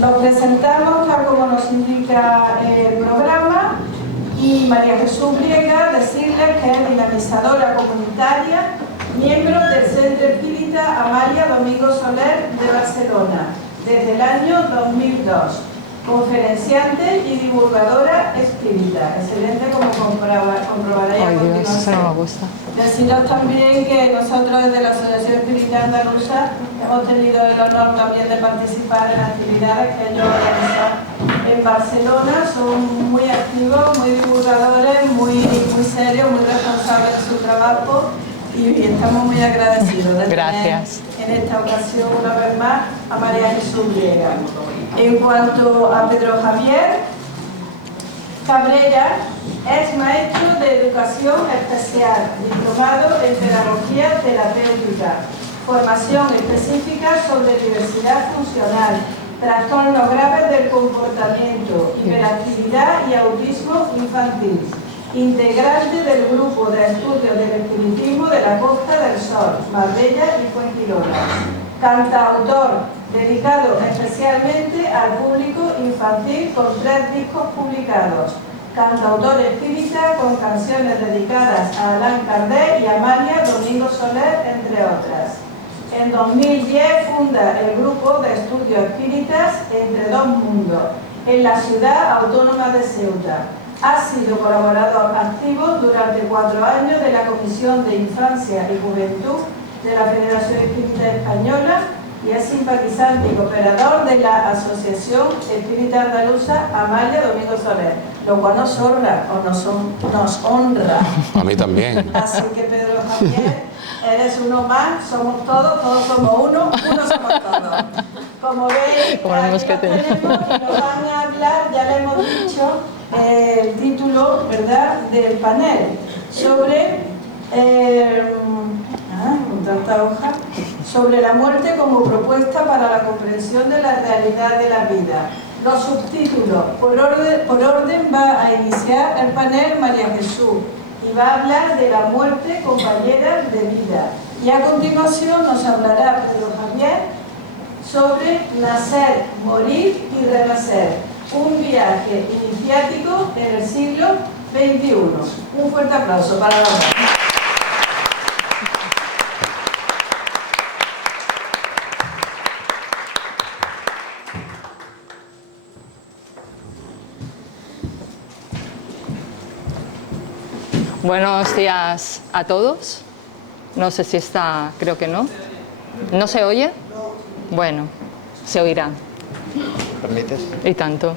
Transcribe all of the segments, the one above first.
Nos presentamos tal como nos indica el programa y María Jesús Briega, decirles que es dinamizadora comunitaria, miembro del Centro Espírita Amalia Domingo Soler de Barcelona desde el año 2002, conferenciante y divulgadora espírita. Excelente, como comprobaréis a continuación. Eso no me gusta. Deciros también que nosotros desde la Asociación Espírita Andaluza hemos tenido el honor también de participar en actividades que ellos organizan en Barcelona. Son muy activos, muy divulgadores, muy serios, muy responsables de su trabajo y estamos muy agradecidos de tener en esta ocasión una vez más a María Jesús Briega. En cuanto a Pedro Javier Cabrera, es maestro de educación especial, diplomado en pedagogía terapéutica, formación específica sobre diversidad funcional, trastornos graves del comportamiento, hiperactividad y autismo infantil, integrante del grupo de estudios del espiritismo de la Costa del Sol, Marbella y Fuengirola, cantautor dedicado especialmente al público infantil con 3 discos publicados, cantautor espírita con canciones dedicadas a Allan Kardec y Amalia Domingo Soler, entre otras. En 2010 funda el grupo de estudios espíritas Entre Dos Mundos, en la ciudad autónoma de Ceuta. Ha sido colaborador activo durante 4 años de la Comisión de Infancia y Juventud de la Federación Espírita Española y es simpatizante y cooperador de la Asociación Espírita Andaluza Amalia Domingo Soler, lo cual nos honra, nos honra. A mí también. Así que Pedro Javier, eres uno más, somos todos somos uno somos todos. Como veis, aquí lo tenemos y nos van a hablar, ya le hemos dicho, el título, ¿verdad?, del panel sobre sobre la muerte como propuesta para la comprensión de la realidad de la vida. Los subtítulos, por orden va a iniciar el panel María Jesús y va a hablar de la muerte compañera de vida. Y a continuación nos hablará Pedro Javier sobre nacer, morir y renacer. Un viaje iniciático en el siglo XXI. Un fuerte aplauso para los dos. Buenos días a todos. No sé si está, creo que no. ¿No se oye? Bueno, se oirá. ¿Permites? Y tanto.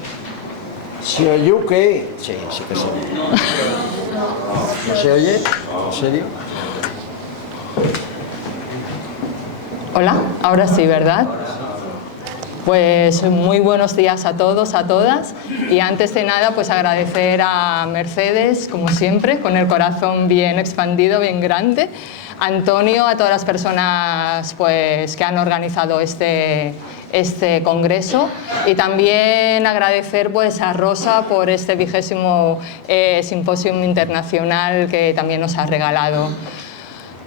¿Se oye o qué? Sí, sí que se oye. ¿No se oye? ¿En serio? Hola, ahora sí, ¿verdad? Pues muy buenos días a todos, a todas. Y antes de nada, pues agradecer a Mercedes, como siempre, con el corazón bien expandido, bien grande. A Antonio, a todas las personas pues, que han organizado este congreso. Y también agradecer pues, a Rosa por este 20º Simposium Internacional que también nos ha regalado.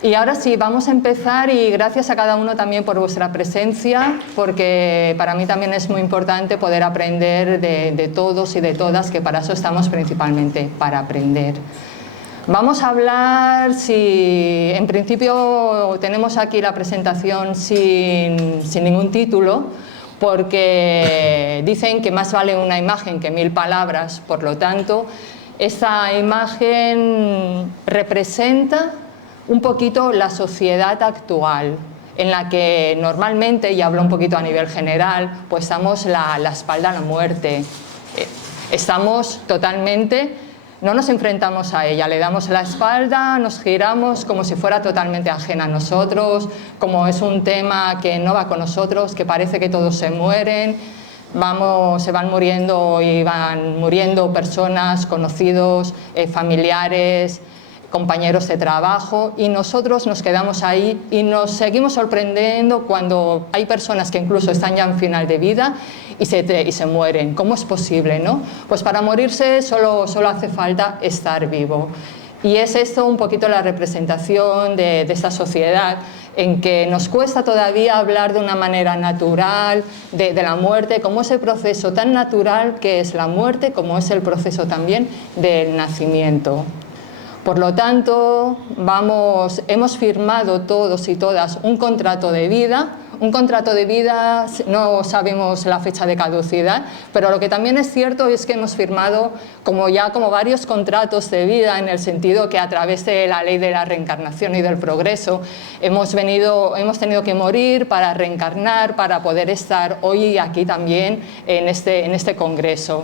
Y ahora sí, vamos a empezar y gracias a cada uno también por vuestra presencia, porque para mí también es muy importante poder aprender de todos y de todas, que para eso estamos principalmente, para aprender. Vamos a hablar, en principio tenemos aquí la presentación sin ningún título, porque dicen que más vale una imagen que 1000 palabras, por lo tanto, esta imagen representa un poquito la sociedad actual, en la que normalmente, y hablo un poquito a nivel general, pues damos la espalda a la muerte. Estamos totalmente, no nos enfrentamos a ella, le damos la espalda, nos giramos como si fuera totalmente ajena a nosotros, como es un tema que no va con nosotros, que parece que todos se mueren, se van muriendo y van muriendo personas, conocidos, familiares, compañeros de trabajo, y nosotros nos quedamos ahí y nos seguimos sorprendiendo cuando hay personas que incluso están ya en final de vida y se mueren. ¿Cómo es posible, no? Pues para morirse solo hace falta estar vivo. Y es esto un poquito la representación de esta sociedad en que nos cuesta todavía hablar de una manera natural de la muerte, como ese proceso tan natural que es la muerte, como es el proceso también del nacimiento. Por lo tanto, hemos firmado todos y todas un contrato de vida. Un contrato de vida, no sabemos la fecha de caducidad, pero lo que también es cierto es que hemos firmado como varios contratos de vida, en el sentido que a través de la ley de la reencarnación y del progreso hemos tenido que morir para reencarnar, para poder estar hoy aquí también en este congreso.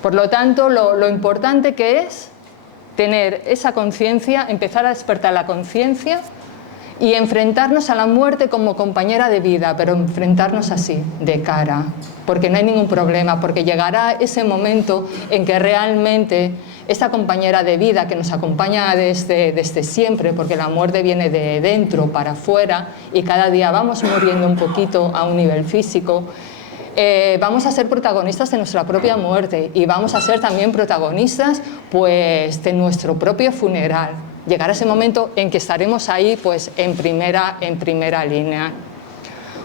Por lo tanto, lo importante que es tener esa conciencia, empezar a despertar la conciencia y enfrentarnos a la muerte como compañera de vida, pero enfrentarnos así, de cara, porque no hay ningún problema, porque llegará ese momento en que realmente esta compañera de vida que nos acompaña desde siempre, porque la muerte viene de dentro para afuera y cada día vamos muriendo un poquito a un nivel físico, vamos a ser protagonistas de nuestra propia muerte y vamos a ser también protagonistas pues, de nuestro propio funeral. Llegará ese momento en que estaremos ahí pues, en primera línea.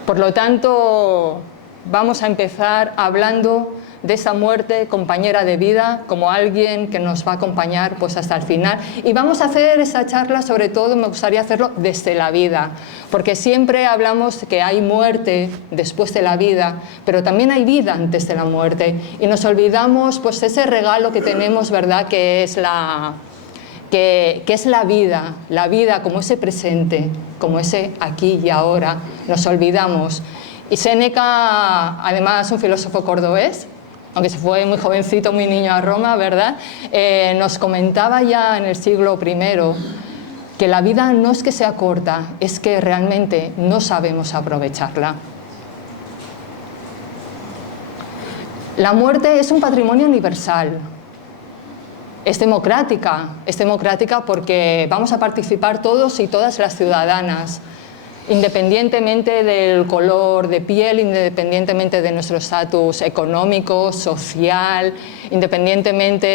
Por lo tanto, vamos a empezar hablando de esa muerte compañera de vida como alguien que nos va a acompañar pues, hasta el final. Y vamos a hacer esa charla, sobre todo me gustaría hacerlo desde la vida, porque siempre hablamos que hay muerte después de la vida, pero también hay vida antes de la muerte. Y nos olvidamos pues, ese regalo que tenemos, ¿verdad?, que es la vida como ese presente, como ese aquí y ahora, nos olvidamos. Y Séneca, además un filósofo cordobés, aunque se fue muy jovencito, muy niño a Roma, ¿verdad?, nos comentaba ya en el siglo I que la vida no es que sea corta, es que realmente no sabemos aprovecharla. La muerte es un patrimonio universal. Es democrática porque vamos a participar todos y todas las ciudadanas, independientemente del color de piel, independientemente de nuestro estatus económico, social, independientemente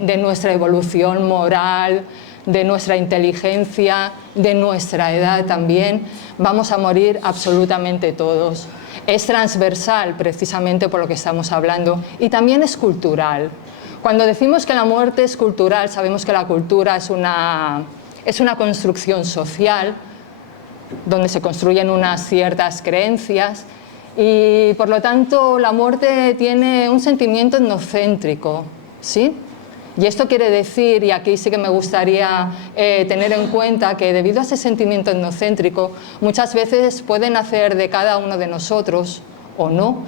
de nuestra evolución moral, de nuestra inteligencia, de nuestra edad también, vamos a morir absolutamente todos. Es transversal precisamente por lo que estamos hablando y también es cultural. Cuando decimos que la muerte es cultural, sabemos que la cultura es una construcción social donde se construyen unas ciertas creencias y por lo tanto la muerte tiene un sentimiento etnocéntrico, ¿sí? Y esto quiere decir, y aquí sí que me gustaría tener en cuenta que debido a ese sentimiento etnocéntrico muchas veces puede nacer de cada uno de nosotros o no,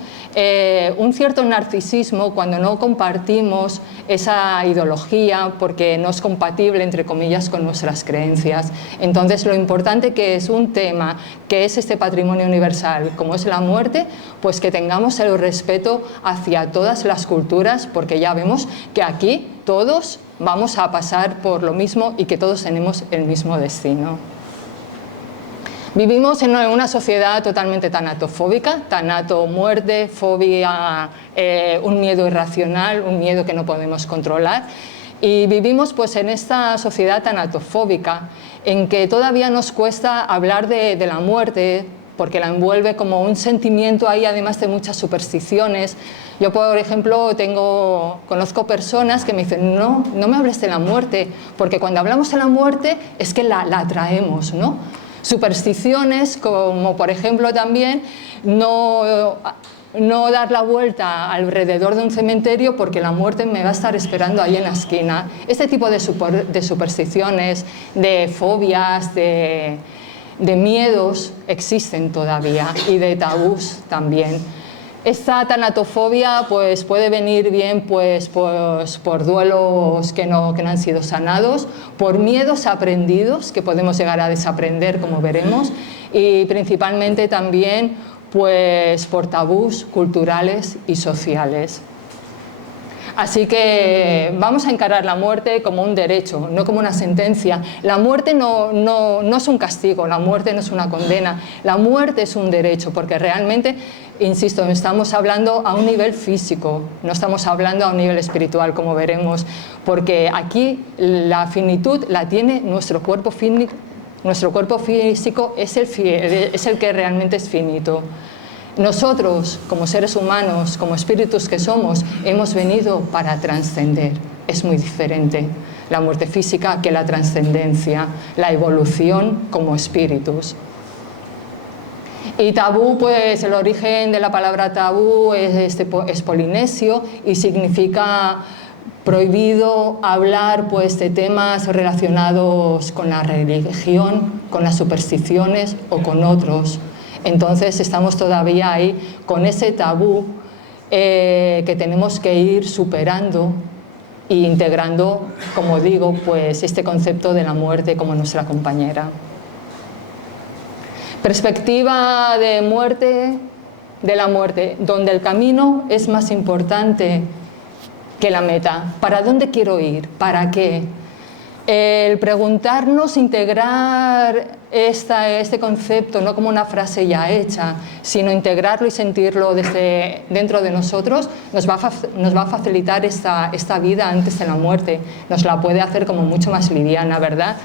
un cierto narcisismo cuando no compartimos esa ideología porque no es compatible, entre comillas, con nuestras creencias. Entonces, lo importante que es un tema que es este patrimonio universal, como es la muerte, pues que tengamos el respeto hacia todas las culturas, porque ya vemos que aquí todos vamos a pasar por lo mismo y que todos tenemos el mismo destino. Vivimos en una sociedad totalmente tanatofóbica, tanato, muerte, fobia, un miedo irracional, un miedo que no podemos controlar. Y vivimos pues, en esta sociedad tanatofóbica en que todavía nos cuesta hablar de la muerte porque la envuelve como un sentimiento ahí, además de muchas supersticiones. Yo, por ejemplo, conozco personas que me dicen, no me hables de la muerte, porque cuando hablamos de la muerte es que la atraemos, ¿no? Supersticiones como, por ejemplo, también no dar la vuelta alrededor de un cementerio porque la muerte me va a estar esperando ahí en la esquina. Este tipo de supersticiones, de fobias, de miedos existen todavía y de tabús también. Esta tanatofobia pues, puede venir bien pues, por duelos que no han sido sanados, por miedos aprendidos que podemos llegar a desaprender, como veremos, y principalmente también pues, por tabús culturales y sociales. Así que vamos a encarar la muerte como un derecho, no como una sentencia. La muerte no es un castigo, la muerte no es una condena, la muerte es un derecho, porque realmente, insisto, estamos hablando a un nivel físico, no estamos hablando a un nivel espiritual, como veremos, porque aquí la finitud la tiene nuestro cuerpo Nuestro cuerpo físico es el que realmente es finito. Nosotros, como seres humanos, como espíritus que somos, hemos venido para trascender. Es muy diferente la muerte física que la trascendencia, la evolución como espíritus. Y tabú, pues el origen de la palabra tabú es polinesio y significa prohibido hablar pues, de temas relacionados con la religión, con las supersticiones o con otros. Entonces estamos todavía ahí con ese tabú que tenemos que ir superando e integrando, como digo, pues, este concepto de la muerte como nuestra compañera. Perspectiva de la muerte, donde el camino es más importante que la meta. ¿Para dónde quiero ir? ¿Para qué? El preguntarnos, integrar este concepto no como una frase ya hecha, sino integrarlo y sentirlo desde dentro de nosotros, nos va a facilitar esta vida antes de la muerte. Nos la puede hacer como mucho más liviana, ¿verdad?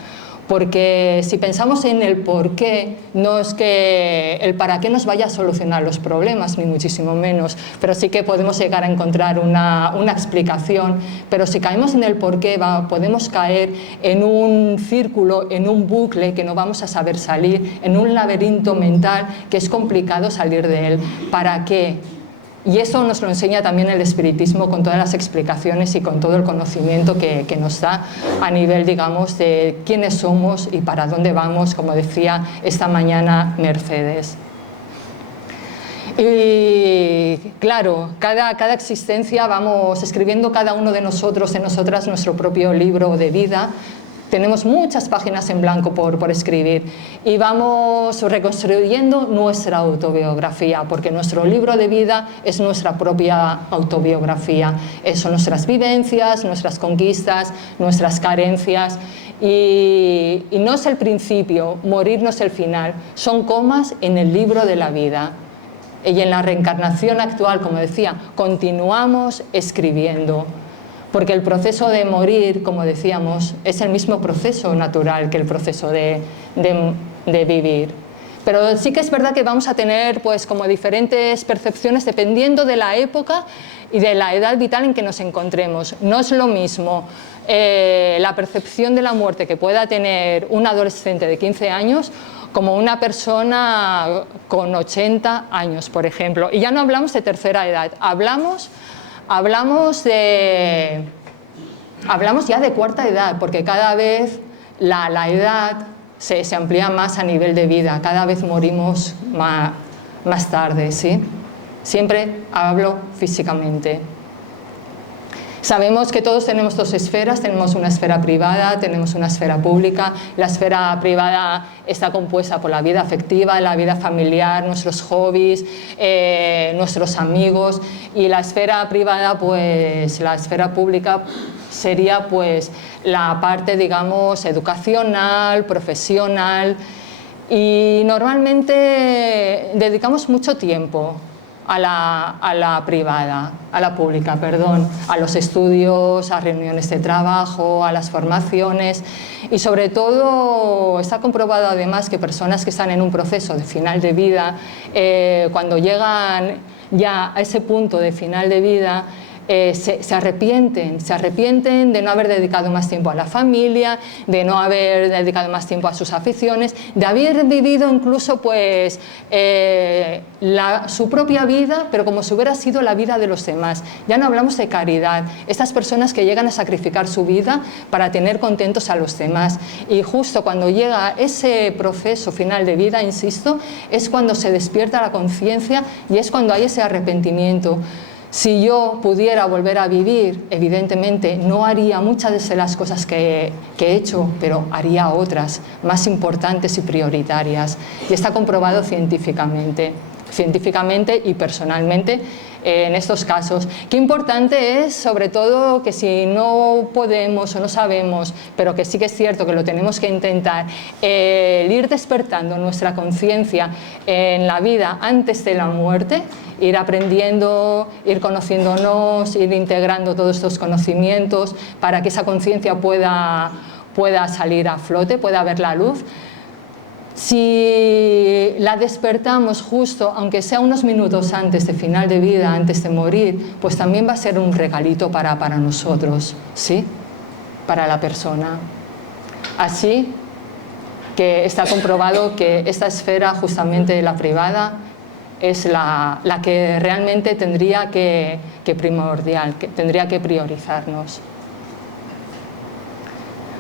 Porque si pensamos en el por qué, no es que el para qué nos vaya a solucionar los problemas, ni muchísimo menos, pero sí que podemos llegar a encontrar una explicación. Pero si caemos en el por qué, podemos caer en un círculo, en un bucle que no vamos a saber salir, en un laberinto mental que es complicado salir de él. ¿Para qué? Y eso nos lo enseña también el espiritismo con todas las explicaciones y con todo el conocimiento que nos da a nivel, digamos, de quiénes somos y para dónde vamos, como decía esta mañana Mercedes. Y claro, cada existencia vamos escribiendo cada uno de nosotros, de nosotras, nuestro propio libro de vida. Tenemos muchas páginas en blanco por escribir y vamos reconstruyendo nuestra autobiografía, porque nuestro libro de vida es nuestra propia autobiografía. Son nuestras vivencias, nuestras conquistas, nuestras carencias y no es el principio, morir no es el final, son comas en el libro de la vida. Y en la reencarnación actual, como decía, continuamos escribiendo. Porque el proceso de morir, como decíamos, es el mismo proceso natural que el proceso de vivir. Pero sí que es verdad que vamos a tener pues, como diferentes percepciones dependiendo de la época y de la edad vital en que nos encontremos. No es lo mismo la percepción de la muerte que pueda tener un adolescente de 15 años como una persona con 80 años, por ejemplo. Y ya no hablamos de tercera edad, hablamos ya de cuarta edad, porque cada vez la edad se amplía más a nivel de vida, cada vez morimos más tarde, ¿sí? Siempre hablo físicamente. Sabemos que todos tenemos dos esferas, tenemos una esfera privada, tenemos una esfera pública. La esfera privada está compuesta por la vida afectiva, la vida familiar, nuestros hobbies, nuestros amigos, y la esfera privada, pues la esfera pública sería pues la parte, digamos, educacional, profesional, y normalmente dedicamos mucho tiempo a la privada, a la pública, perdón, a los estudios, a reuniones de trabajo, a las formaciones, y sobre todo está comprobado además que personas que están en un proceso de final de vida, cuando llegan ya a ese punto de final de vida, se arrepienten de no haber dedicado más tiempo a la familia, de no haber dedicado más tiempo a sus aficiones, de haber vivido incluso pues, su propia vida, pero como si hubiera sido la vida de los demás. Ya no hablamos de caridad, estas personas que llegan a sacrificar su vida para tener contentos a los demás. Y justo cuando llega ese proceso final de vida, insisto, es cuando se despierta la conciencia y es cuando hay ese arrepentimiento. Si yo pudiera volver a vivir, evidentemente no haría muchas de las cosas que he hecho, pero haría otras más importantes y prioritarias. Y está comprobado científicamente y personalmente en estos casos. Qué importante es, sobre todo, que si no podemos o no sabemos, pero que sí que es cierto que lo tenemos que intentar, el ir despertando nuestra conciencia en la vida antes de la muerte, ir aprendiendo, ir conociéndonos, ir integrando todos estos conocimientos para que esa conciencia pueda salir a flote, pueda ver la luz. Si la despertamos justo, aunque sea unos minutos antes de final de vida, antes de morir, pues también va a ser un regalito para nosotros, ¿sí? Para la persona. Así que está comprobado que esta esfera, justamente la privada, es la que realmente tendría que primordial, que tendría que priorizarnos.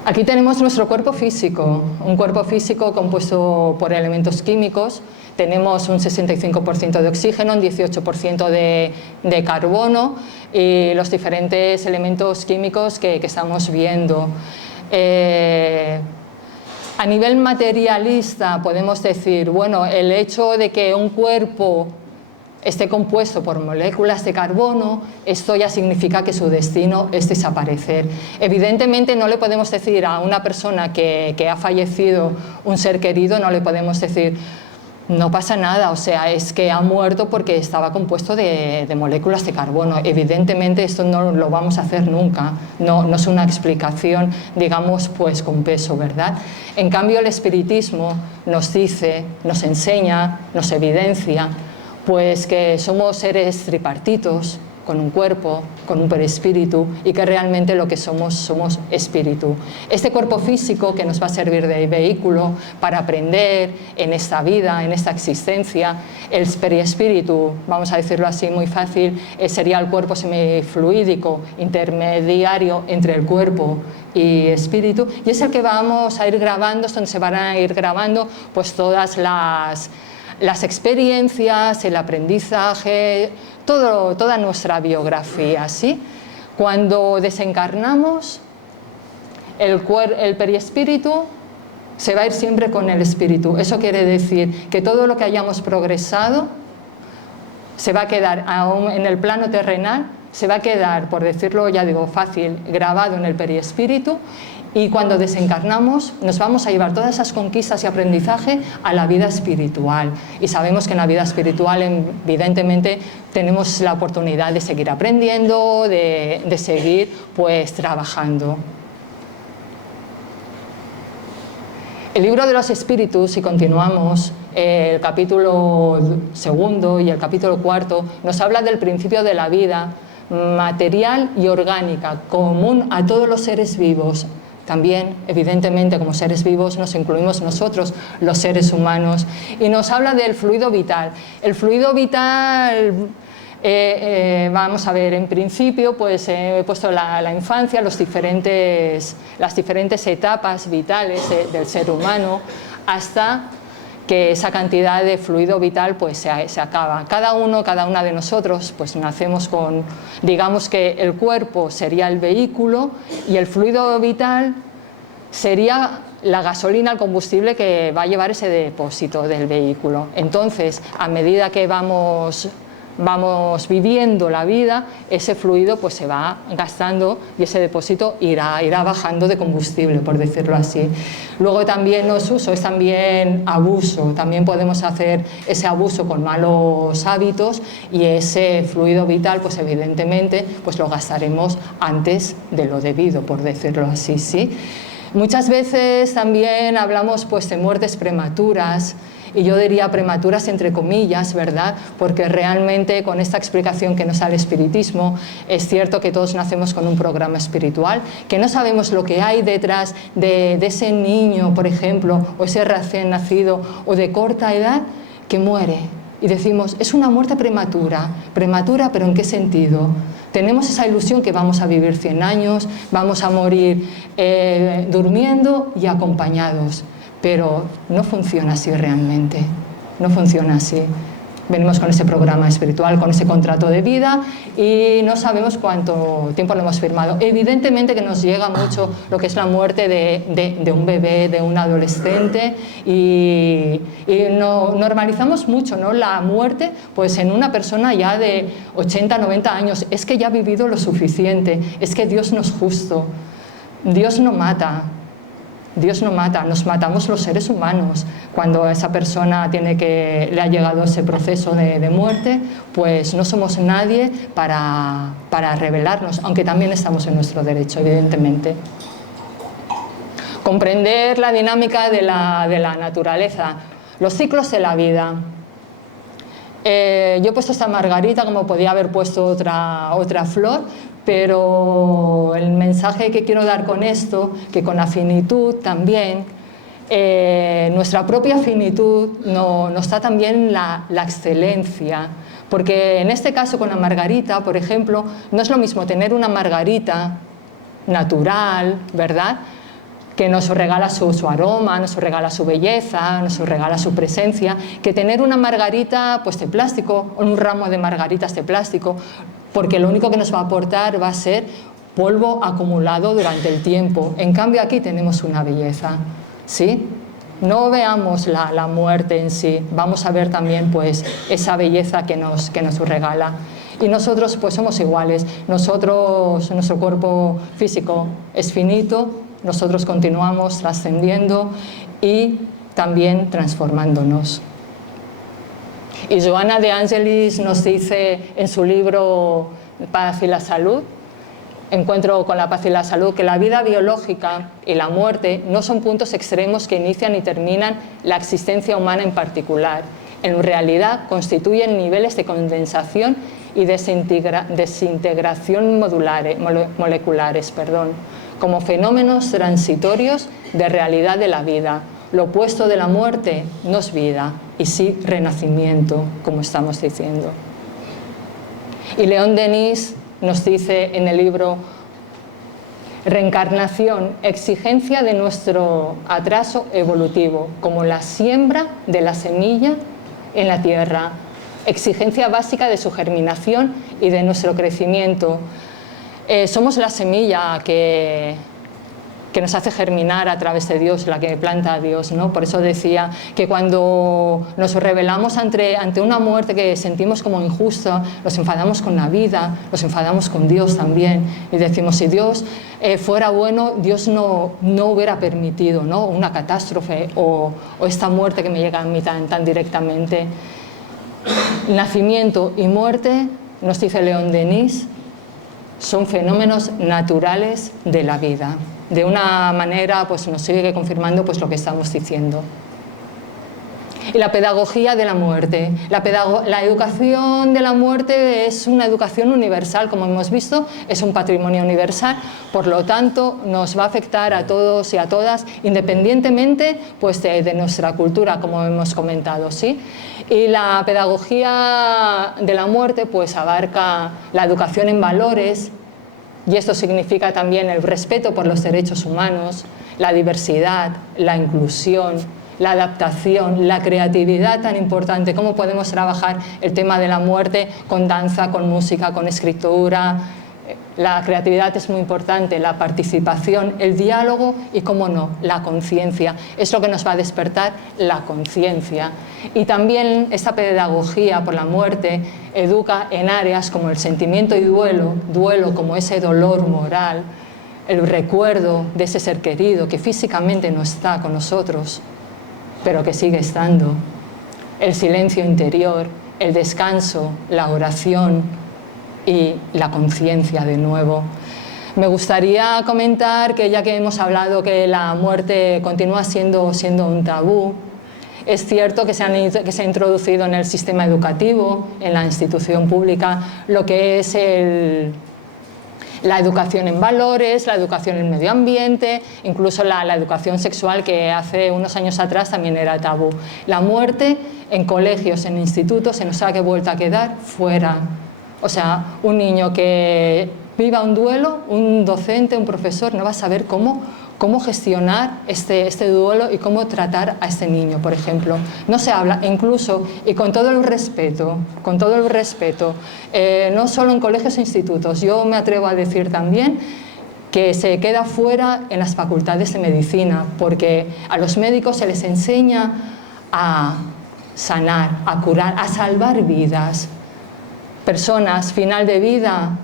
Aquí tenemos nuestro cuerpo físico, un cuerpo físico compuesto por elementos químicos. Tenemos un 65% de oxígeno, un 18% de carbono y los diferentes elementos químicos que estamos viendo. A nivel materialista podemos decir, bueno, el hecho de que un cuerpo esté compuesto por moléculas de carbono, esto ya significa que su destino es desaparecer. Evidentemente no le podemos decir a una persona que ha fallecido un ser querido, no le podemos decir, no pasa nada, o sea, es que ha muerto porque estaba compuesto de moléculas de carbono. Evidentemente esto no lo vamos a hacer nunca, no es una explicación, digamos, pues con peso, ¿verdad? En cambio el espiritismo nos dice, nos enseña, nos evidencia, pues que somos seres tripartitos, con un cuerpo, con un perispíritu y que realmente lo que somos espíritu. Este cuerpo físico que nos va a servir de vehículo para aprender en esta vida, en esta existencia, el perispíritu, vamos a decirlo así muy fácil, sería el cuerpo semifluídico intermediario entre el cuerpo y espíritu, y es el que vamos a ir grabando, es donde se van a ir grabando pues todas las experiencias, el aprendizaje, toda nuestra biografía, ¿sí? Cuando desencarnamos, el perispíritu se va a ir siempre con el espíritu. Eso quiere decir que todo lo que hayamos progresado se va a quedar en el plano terrenal, se va a quedar, por decirlo ya digo fácil, grabado en el perispíritu. Y cuando desencarnamos nos vamos a llevar todas esas conquistas y aprendizaje a la vida espiritual. Y sabemos que en la vida espiritual evidentemente tenemos la oportunidad de seguir aprendiendo, de seguir pues trabajando. El libro de los espíritus, si continuamos, el capítulo 2 y el capítulo 4 nos habla del principio de la vida material y orgánica, común a todos los seres vivos. También, evidentemente, como seres vivos nos incluimos nosotros, los seres humanos, y nos habla del fluido vital. El fluido vital, vamos a ver, en principio, pues he puesto la infancia, las diferentes etapas vitales del ser humano, hasta que esa cantidad de fluido vital pues se acaba. Cada una de nosotros pues nacemos con, digamos que el cuerpo sería el vehículo y el fluido vital sería la gasolina, el combustible que va a llevar ese depósito del vehículo. Entonces, a medida que vamos viviendo la vida, ese fluido pues se va gastando y ese depósito irá bajando de combustible, por decirlo así. Luego también no es uso, es también abuso. También podemos hacer ese abuso con malos hábitos y ese fluido vital pues evidentemente pues lo gastaremos antes de lo debido, por decirlo así, ¿sí? Muchas veces también hablamos pues de muertes prematuras, y yo diría prematuras entre comillas, ¿verdad? Porque realmente con esta explicación que nos da el espiritismo, es cierto que todos nacemos con un programa espiritual, que no sabemos lo que hay detrás de ese niño, por ejemplo, o ese recién nacido o de corta edad que muere. Y decimos, es una muerte prematura, pero ¿en qué sentido? Tenemos esa ilusión que vamos a vivir 100 años, vamos a morir durmiendo y acompañados. Pero no funciona así realmente, no funciona así. Venimos con ese programa espiritual, con ese contrato de vida y no sabemos cuánto tiempo lo hemos firmado. Evidentemente que nos llega mucho lo que es la muerte de un bebé, de un adolescente y normalizamos mucho, ¿no? La muerte pues en una persona ya de 80, 90 años. Es que ya ha vivido lo suficiente, es que Dios no es justo, Dios no mata. Dios no mata, nos matamos los seres humanos. Cuando esa persona le ha llegado ese proceso de muerte, pues no somos nadie para rebelarnos, aunque también estamos en nuestro derecho, evidentemente. comprender la dinámica de la naturaleza, los ciclos de la vida. Yo he puesto esta margarita, como podía haber puesto otra flor, pero el mensaje que quiero dar con esto, que con la finitud también, nuestra propia finitud nos da también la excelencia, porque en este caso con la margarita, por ejemplo, no es lo mismo tener una margarita natural, ¿verdad?, que nos regala su aroma, nos regala su belleza, nos regala su presencia, que tener una margarita pues, de plástico, o un ramo de margaritas de plástico, porque lo único que nos va a aportar va a ser polvo acumulado durante el tiempo. En cambio aquí tenemos una belleza, ¿sí? No veamos la muerte en sí, vamos a ver también pues, esa belleza que nos regala. Y nosotros pues, somos iguales, nuestro cuerpo físico es finito, nosotros continuamos trascendiendo y también transformándonos. Y Joana de Angelis nos dice en su libro Paz y la Salud, Encuentro con la paz y la salud, que la vida biológica y la muerte no son puntos extremos que inician y terminan la existencia humana en particular. En realidad constituyen niveles de condensación y desintegración moleculares, como fenómenos transitorios de realidad de la vida. Lo opuesto de la muerte no es vida, y sí renacimiento, como estamos diciendo. Y León Denis nos dice en el libro Reencarnación, exigencia de nuestro atraso evolutivo, como la siembra de la semilla en la tierra, exigencia básica de su germinación y de nuestro crecimiento. Somos la semilla que nos hace germinar a través de Dios, la que planta a Dios, ¿no? Por eso decía que cuando nos rebelamos ante una muerte que sentimos como injusta, nos enfadamos con la vida, nos enfadamos con Dios también, y decimos, si Dios fuera bueno, Dios no hubiera permitido, ¿no?, una catástrofe o esta muerte que me llega a mí tan directamente. Nacimiento y muerte, nos dice León Denis, son fenómenos naturales de la vida. De una manera pues, nos sigue confirmando pues, lo que estamos diciendo. Y la pedagogía de la muerte. La educación de la muerte es una educación universal, como hemos visto, es un patrimonio universal, por lo tanto nos va a afectar a todos y a todas, independientemente pues, de nuestra cultura, como hemos comentado, ¿sí? Y la pedagogía de la muerte pues, abarca la educación en valores, y esto significa también el respeto por los derechos humanos, la diversidad, la inclusión, la adaptación, la creatividad tan importante. Cómo podemos trabajar el tema de la muerte con danza, con música, con escritura. La creatividad es muy importante, la participación, el diálogo y, cómo no, la conciencia. Es lo que nos va a despertar la conciencia. Y también esta pedagogía por la muerte educa en áreas como el sentimiento y duelo como ese dolor moral, el recuerdo de ese ser querido que físicamente no está con nosotros, pero que sigue estando, el silencio interior, el descanso, la oración y la conciencia de nuevo. Me gustaría comentar que, ya que hemos hablado que la muerte continúa siendo un tabú, es cierto que se ha introducido en el sistema educativo, en la institución pública, lo que es la educación en valores, la educación en medio ambiente, incluso la educación sexual, que hace unos años atrás también era tabú. La muerte en colegios, en institutos, se nos ha vuelto a quedar fuera. O sea, un niño que viva un duelo, un docente, un profesor, no va a saber cómo gestionar este duelo y cómo tratar a este niño, por ejemplo. No se habla, incluso, y con todo el respeto, no solo en colegios e institutos, yo me atrevo a decir también que se queda fuera en las facultades de medicina, porque a los médicos se les enseña a sanar, a curar, a salvar vidas. Personas, final de vida,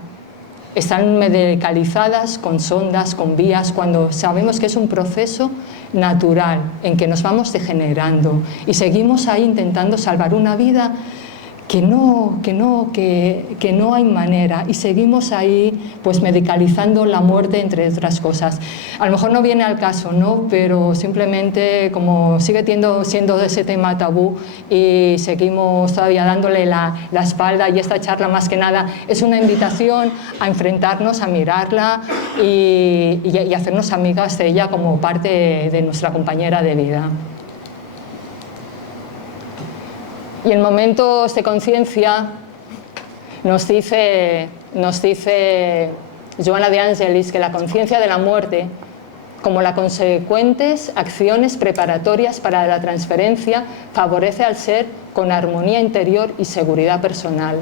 están medicalizadas con sondas, con vías, cuando sabemos que es un proceso natural en que nos vamos degenerando y seguimos ahí intentando salvar una vida que no hay manera, y seguimos ahí pues medicalizando la muerte, entre otras cosas. A lo mejor no viene al caso, ¿no? Pero simplemente como sigue siendo ese tema tabú y seguimos todavía dándole la espalda, y esta charla más que nada es una invitación a enfrentarnos, a mirarla y hacernos amigas de ella como parte de nuestra compañera de vida. Y en momentos de conciencia nos dice Joana de Angelis que la conciencia de la muerte, como las consecuentes acciones preparatorias para la transferencia, favorece al ser con armonía interior y seguridad personal.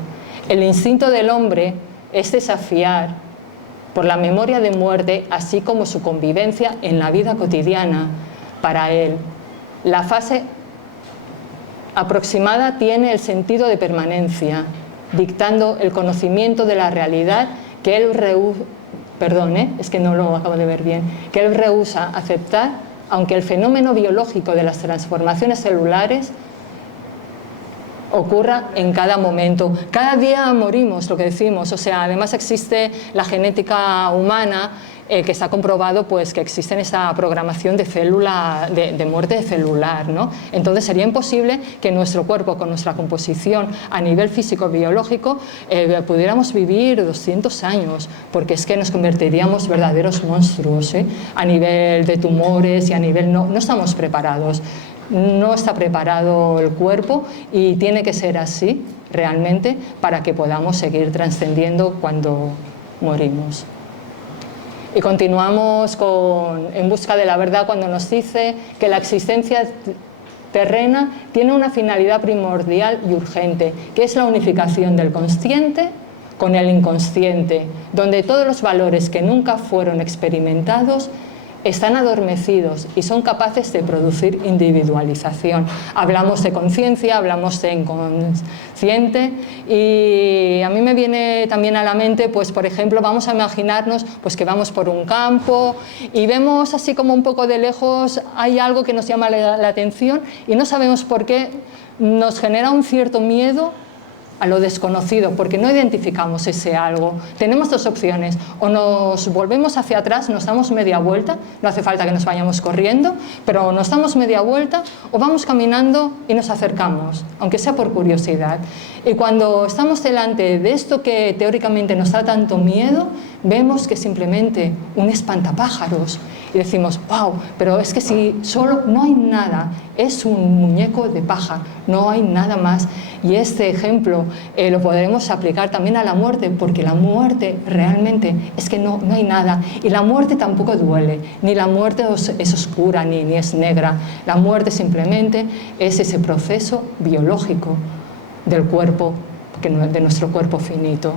El instinto del hombre es desafiar por la memoria de muerte, así como su convivencia en la vida cotidiana. Para él, la fase aproximada tiene el sentido de permanencia, dictando el conocimiento de la realidad que él rehúsa aceptar, aunque el fenómeno biológico de las transformaciones celulares ocurra en cada momento. Cada día morimos, lo que decimos, o sea, además existe la genética humana, que está comprobado pues, que existe esa programación de célula, de muerte celular, ¿no? Entonces sería imposible que nuestro cuerpo, con nuestra composición a nivel físico-biológico, pudiéramos vivir 200 años, porque es que nos convertiríamos verdaderos monstruos, ¿eh? A nivel de tumores y a nivel... No estamos preparados. No está preparado el cuerpo y tiene que ser así realmente para que podamos seguir trascendiendo cuando morimos. Y continuamos En busca de la verdad, cuando nos dice que la existencia terrena tiene una finalidad primordial y urgente, que es la unificación del consciente con el inconsciente, donde todos los valores que nunca fueron experimentados están adormecidos y son capaces de producir individualización. Hablamos de conciencia, hablamos de inconsciente, y a mí me viene también a la mente, pues por ejemplo, vamos a imaginarnos pues, que vamos por un campo y vemos así como un poco de lejos, hay algo que nos llama la atención y no sabemos por qué, nos genera un cierto miedo a lo desconocido, porque no identificamos ese algo. Tenemos dos opciones: o nos volvemos hacia atrás, nos damos media vuelta, no hace falta que nos vayamos corriendo, pero nos damos media vuelta, o vamos caminando y nos acercamos, aunque sea por curiosidad. Y cuando estamos delante de esto que teóricamente nos da tanto miedo, vemos que es simplemente un espantapájaros y decimos, wow, pero es que si solo no hay nada, es un muñeco de paja, no hay nada más. Y este ejemplo lo podremos aplicar también a la muerte, porque la muerte realmente es que no hay nada, y la muerte tampoco duele, ni la muerte es oscura ni es negra. La muerte simplemente es ese proceso biológico del cuerpo, de nuestro cuerpo finito.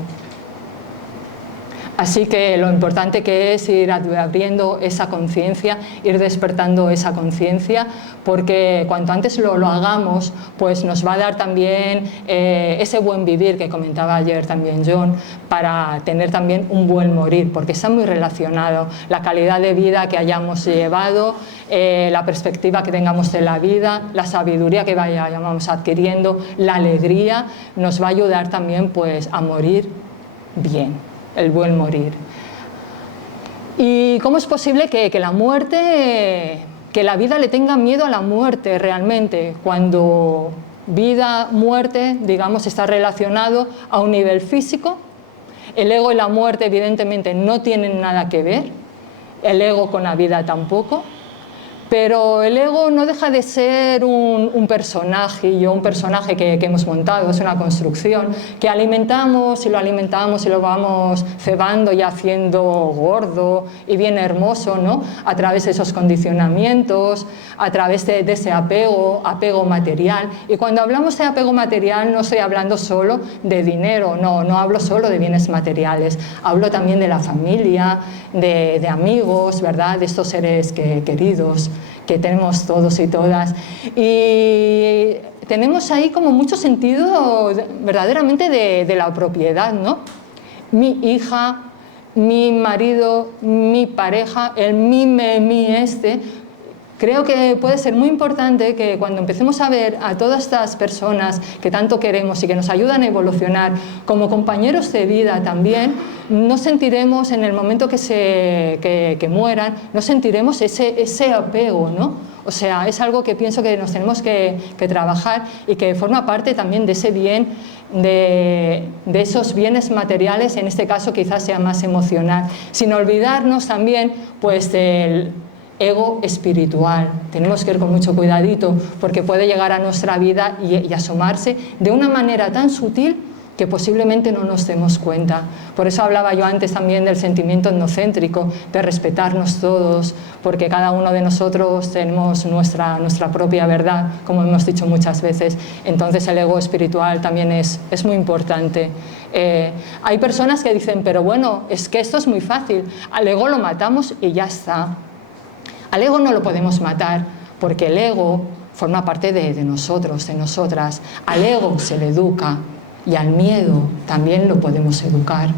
Así que lo importante que es ir abriendo esa conciencia, ir despertando esa conciencia, porque cuanto antes lo hagamos, pues nos va a dar también ese buen vivir que comentaba ayer también John, para tener también un buen morir, porque está muy relacionado la calidad de vida que hayamos llevado, la perspectiva que tengamos de la vida, la sabiduría que vayamos adquiriendo, la alegría, nos va a ayudar también pues, a morir bien. El buen morir. ¿Y cómo es posible que la muerte, que la vida le tenga miedo a la muerte realmente, cuando vida, muerte, digamos, está relacionado a un nivel físico? El ego y la muerte evidentemente no tienen nada que ver, el ego con la vida tampoco, pero el ego no deja de ser un personaje, un personaje que hemos montado, es una construcción que alimentamos y lo vamos cebando y haciendo gordo y bien hermoso, ¿no? A través de esos condicionamientos, a través de ese apego material. Y cuando hablamos de apego material no estoy hablando solo de dinero, no hablo solo de bienes materiales, hablo también de la familia, de amigos, ¿verdad? De estos seres queridos que tenemos todos y todas, y tenemos ahí como mucho sentido verdaderamente de la propiedad, ¿no? Mi hija, mi marido, mi pareja, el mí, este, creo que puede ser muy importante que cuando empecemos a ver a todas estas personas que tanto queremos y que nos ayudan a evolucionar como compañeros de vida también, no sentiremos en el momento que mueran, no sentiremos ese apego, ¿no? O sea, es algo que pienso que nos tenemos que trabajar y que forma parte también de ese bien, de esos bienes materiales, en este caso quizás sea más emocional, sin olvidarnos también pues del ego espiritual. Tenemos que ir con mucho cuidadito porque puede llegar a nuestra vida y asomarse de una manera tan sutil que posiblemente no nos demos cuenta. Por eso hablaba yo antes también del sentimiento etnocéntrico, de respetarnos todos, porque cada uno de nosotros tenemos nuestra propia verdad, como hemos dicho muchas veces. Entonces el ego espiritual también es muy importante. Hay personas que dicen, pero bueno, es que esto es muy fácil, al ego lo matamos y ya está. Al ego no lo podemos matar, porque el ego forma parte de nosotros, de nosotras. Al ego se le educa. Y al miedo también lo podemos educar.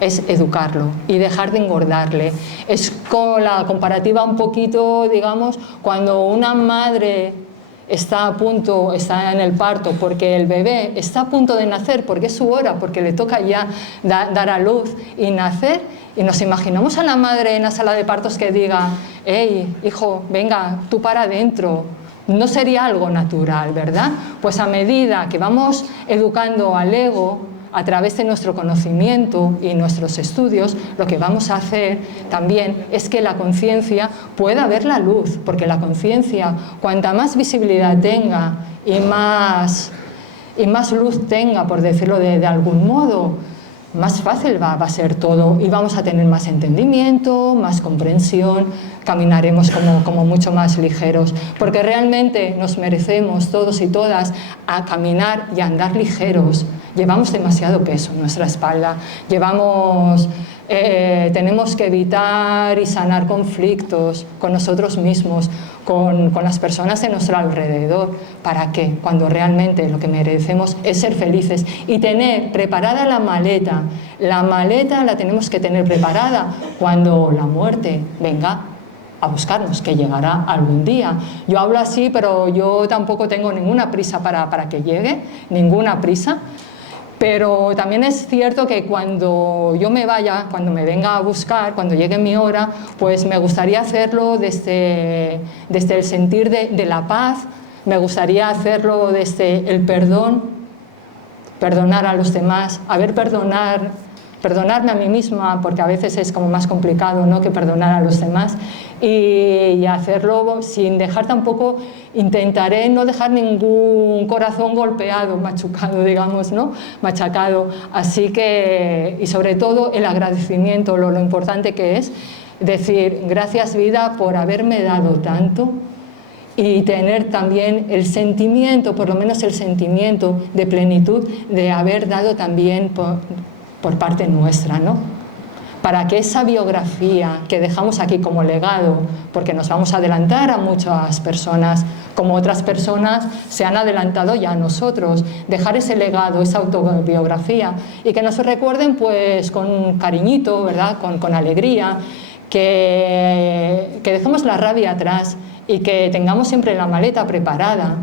Es educarlo y dejar de engordarle. Es con la comparativa un poquito, digamos, cuando una madre está en el parto porque el bebé está a punto de nacer, porque es su hora, porque le toca ya dar a luz y nacer, y nos imaginamos a la madre en la sala de partos que diga, hey, hijo, venga, tú para adentro. No sería algo natural, ¿verdad? Pues a medida que vamos educando al ego a través de nuestro conocimiento y nuestros estudios, lo que vamos a hacer también es que la conciencia pueda ver la luz, porque la conciencia, cuanta más visibilidad tenga y más luz tenga, por decirlo de algún modo, más fácil va a ser todo y vamos a tener más entendimiento, más comprensión, caminaremos como mucho más ligeros, porque realmente nos merecemos todos y todas a caminar y a andar ligeros. Llevamos demasiado peso en nuestra espalda, tenemos que evitar y sanar conflictos con nosotros mismos, con las personas de nuestro alrededor. ¿Para qué? Cuando realmente lo que merecemos es ser felices y tener preparada la maleta. La maleta la tenemos que tener preparada cuando la muerte venga a buscarnos, que llegará algún día. Yo hablo así, pero yo tampoco tengo ninguna prisa para que llegue, ninguna prisa. Pero también es cierto que cuando yo me vaya, cuando me venga a buscar, cuando llegue mi hora, pues me gustaría hacerlo desde el sentir de la paz, me gustaría hacerlo desde el perdón, perdonar a los demás, perdonarme a mí misma, porque a veces es como más complicado, ¿no?, que perdonar a los demás, y hacerlo sin dejar tampoco, intentaré no dejar ningún corazón golpeado, machucado, digamos, ¿no?, machacado. Así que, y sobre todo el agradecimiento, lo importante que es decir, gracias vida por haberme dado tanto, y tener también el sentimiento, por lo menos el sentimiento de plenitud de haber dado también por parte nuestra, ¿no? Para que esa biografía que dejamos aquí como legado, porque nos vamos a adelantar a muchas personas, como otras personas se han adelantado ya a nosotros, dejar ese legado, esa autobiografía, y que nos recuerden pues con cariñito, ¿verdad?, con alegría, que dejemos la rabia atrás y que tengamos siempre la maleta preparada,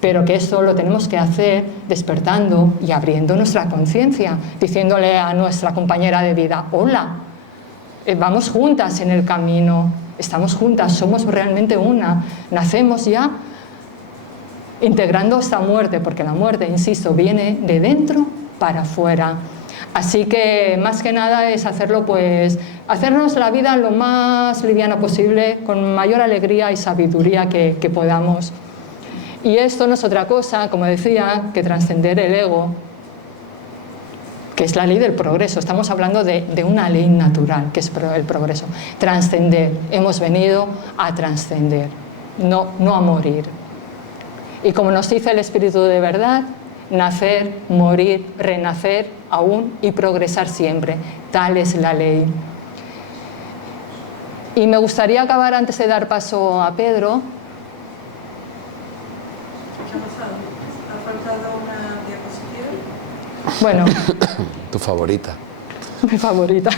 pero que eso lo tenemos que hacer despertando y abriendo nuestra conciencia, diciéndole a nuestra compañera de vida, hola, vamos juntas en el camino, estamos juntas, somos realmente una, nacemos ya integrando esta muerte, porque la muerte, insisto, viene de dentro para afuera. Así que más que nada es hacerlo, pues, hacernos la vida lo más liviana posible, con mayor alegría y sabiduría que podamos. Y esto no es otra cosa, como decía, que trascender el ego, que es la ley del progreso. Estamos hablando de una ley natural, que es el progreso. Trascender. Hemos venido a trascender, no a morir. Y como nos dice el Espíritu de verdad, nacer, morir, renacer aún y progresar siempre. Tal es la ley. Y me gustaría acabar, antes de dar paso a Pedro. ¿Qué ha pasado? ¿Ha faltado una diapositiva? Bueno. Tu favorita. Mi favorita.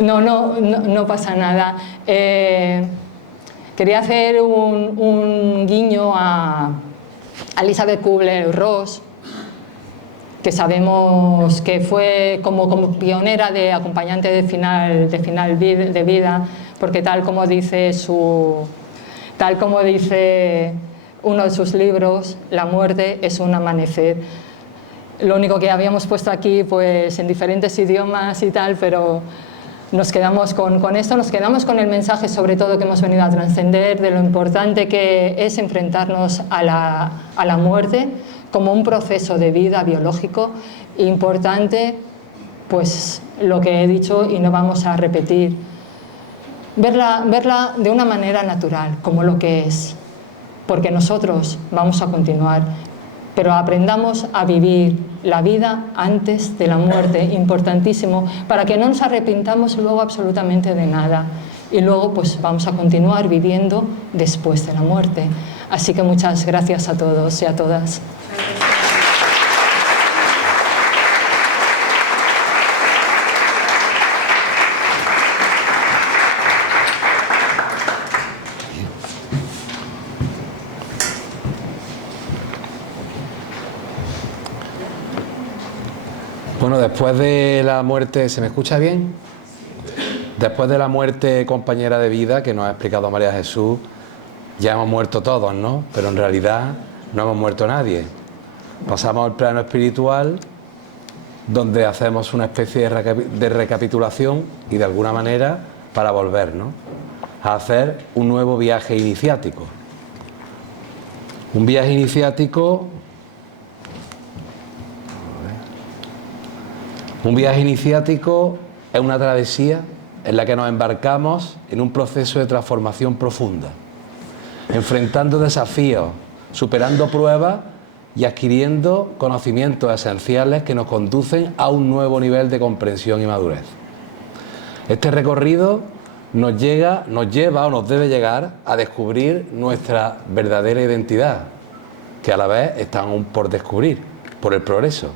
No pasa nada. Quería hacer un guiño a Elizabeth Kubler-Ross, que sabemos que fue como pionera de acompañante de final de vida, porque tal como dice uno de sus libros, la muerte es un amanecer. Lo único que habíamos puesto aquí, pues en diferentes idiomas y tal, pero nos quedamos con esto, nos quedamos con el mensaje sobre todo que hemos venido a trascender, de lo importante que es enfrentarnos a la muerte como un proceso de vida biológico importante, pues lo que he dicho y no vamos a repetir, verla de una manera natural, como lo que es, porque nosotros vamos a continuar, pero aprendamos a vivir la vida antes de la muerte, importantísimo, para que no nos arrepintamos luego absolutamente de nada. Y luego pues vamos a continuar viviendo después de la muerte. Así que muchas gracias a todos y a todas. Bueno, después de la muerte, ¿se me escucha bien? Después de la muerte compañera de vida que nos ha explicado María Jesús, ya hemos muerto todos, ¿no? Pero en realidad no hemos muerto nadie. Pasamos al plano espiritual, donde hacemos una especie de recapitulación y de alguna manera para volver, ¿no?, a hacer un nuevo viaje iniciático. Un viaje iniciático... Un viaje iniciático es una travesía en la que nos embarcamos en un proceso de transformación profunda, enfrentando desafíos, superando pruebas y adquiriendo conocimientos esenciales que nos conducen a un nuevo nivel de comprensión y madurez. Este recorrido nos lleva o nos debe llegar a descubrir nuestra verdadera identidad, que a la vez está aún por descubrir, por el progreso.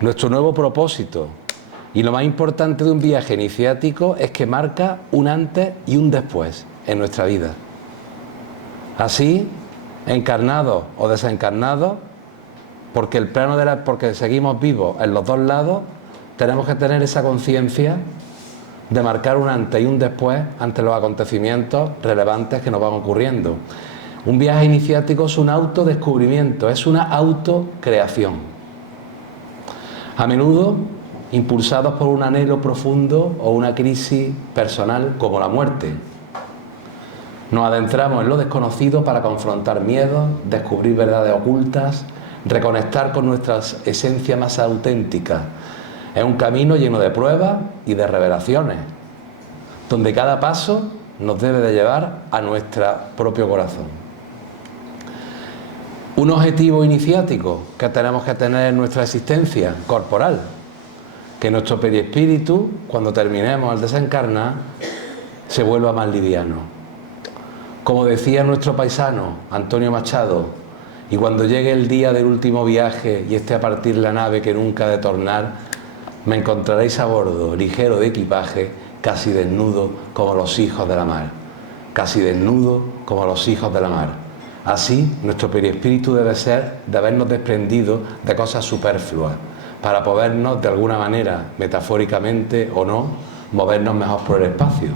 Nuestro nuevo propósito, y lo más importante de un viaje iniciático es que marca un antes y un después en nuestra vida. Así, encarnados o desencarnados, porque porque seguimos vivos en los dos lados, tenemos que tener esa conciencia de marcar un antes y un después ante los acontecimientos relevantes que nos van ocurriendo. Un viaje iniciático es un autodescubrimiento, es una autocreación. A menudo impulsados por un anhelo profundo o una crisis personal como la muerte. Nos adentramos en lo desconocido para confrontar miedos, descubrir verdades ocultas, reconectar con nuestra esencia más auténtica. Es un camino lleno de pruebas y de revelaciones, donde cada paso nos debe de llevar a nuestro propio corazón. Un objetivo iniciático que tenemos que tener en nuestra existencia corporal, que nuestro perispíritu, cuando terminemos al desencarnar, se vuelva más liviano. Como decía nuestro paisano Antonio Machado, y cuando llegue el día del último viaje y esté a partir la nave que nunca ha de tornar, me encontraréis a bordo, ligero de equipaje, casi desnudo como los hijos de la mar. Casi desnudo como los hijos de la mar. Así, nuestro perispíritu debe ser de habernos desprendido de cosas superfluas, para podernos, de alguna manera, metafóricamente o no, movernos mejor por el espacio,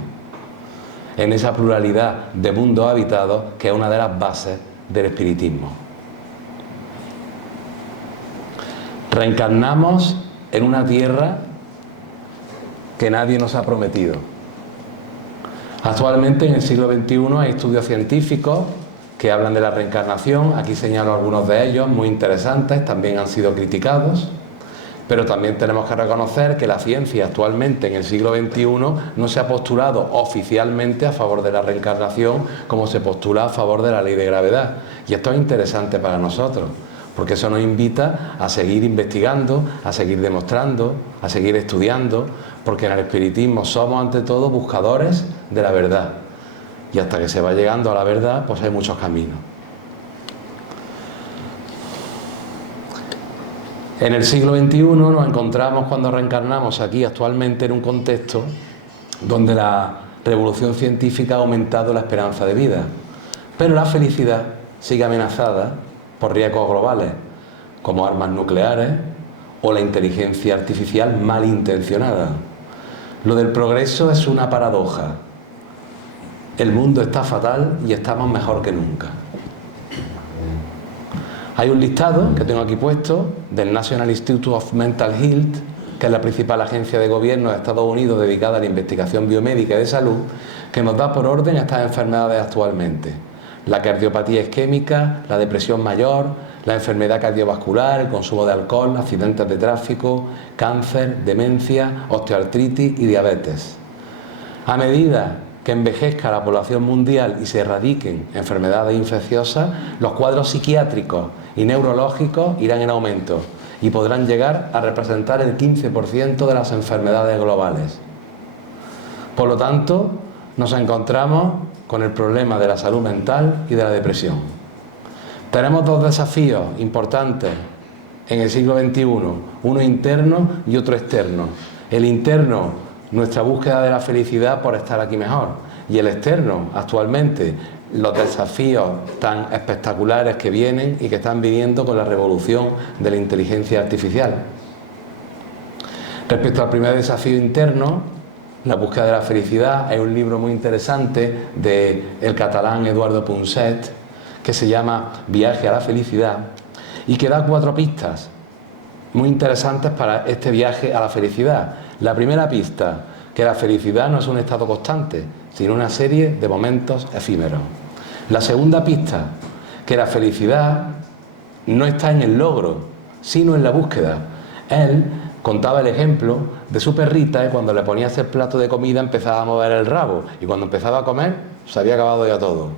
en esa pluralidad de mundos habitados que es una de las bases del espiritismo. Reencarnamos en una tierra que nadie nos ha prometido. Actualmente, en el siglo XXI, hay estudios científicos que hablan de la reencarnación. Aquí señalo algunos de ellos, muy interesantes, también han sido criticados, pero también tenemos que reconocer que la ciencia actualmente en el siglo XXI no se ha postulado oficialmente a favor de la reencarnación como se postula a favor de la ley de gravedad. Y esto es interesante para nosotros, porque eso nos invita a seguir investigando, a seguir demostrando, a seguir estudiando, porque en el espiritismo somos ante todo buscadores de la verdad. Y hasta que se va llegando a la verdad, pues hay muchos caminos. En el siglo XXI nos encontramos, cuando reencarnamos aquí actualmente, en un contexto donde la revolución científica ha aumentado la esperanza de vida. Pero la felicidad sigue amenazada por riesgos globales, como armas nucleares o la inteligencia artificial malintencionada. Lo del progreso es una paradoja. El mundo está fatal y estamos mejor que nunca. Hay un listado que tengo aquí puesto del National Institute of Mental Health, que es la principal agencia de gobierno de Estados Unidos dedicada a la investigación biomédica y de salud, que nos da por orden estas enfermedades actualmente: la cardiopatía isquémica, la depresión mayor, la enfermedad cardiovascular, el consumo de alcohol, accidentes de tráfico, cáncer, demencia, osteoartritis y diabetes. A medida que envejezca la población mundial y se erradiquen enfermedades infecciosas, los cuadros psiquiátricos y neurológicos irán en aumento y podrán llegar a representar el 15% de las enfermedades globales. Por lo tanto, nos encontramos con el problema de la salud mental y de la depresión. Tenemos dos desafíos importantes en el siglo XXI, uno interno y otro externo. El interno, nuestra búsqueda de la felicidad por estar aquí mejor, y el externo, actualmente, los desafíos tan espectaculares que vienen y que están viniendo con la revolución de la inteligencia artificial. Respecto al primer desafío interno, la búsqueda de la felicidad, hay un libro muy interesante del catalán Eduardo Punset que se llama Viaje a la felicidad y que da 4 pistas muy interesantes para este viaje a la felicidad. La primera pista, que la felicidad no es un estado constante, sino una serie de momentos efímeros. La segunda pista, que la felicidad no está en el logro, sino en la búsqueda. Él contaba el ejemplo de su perrita y cuando le ponía ese plato de comida empezaba a mover el rabo y cuando empezaba a comer se había acabado ya todo.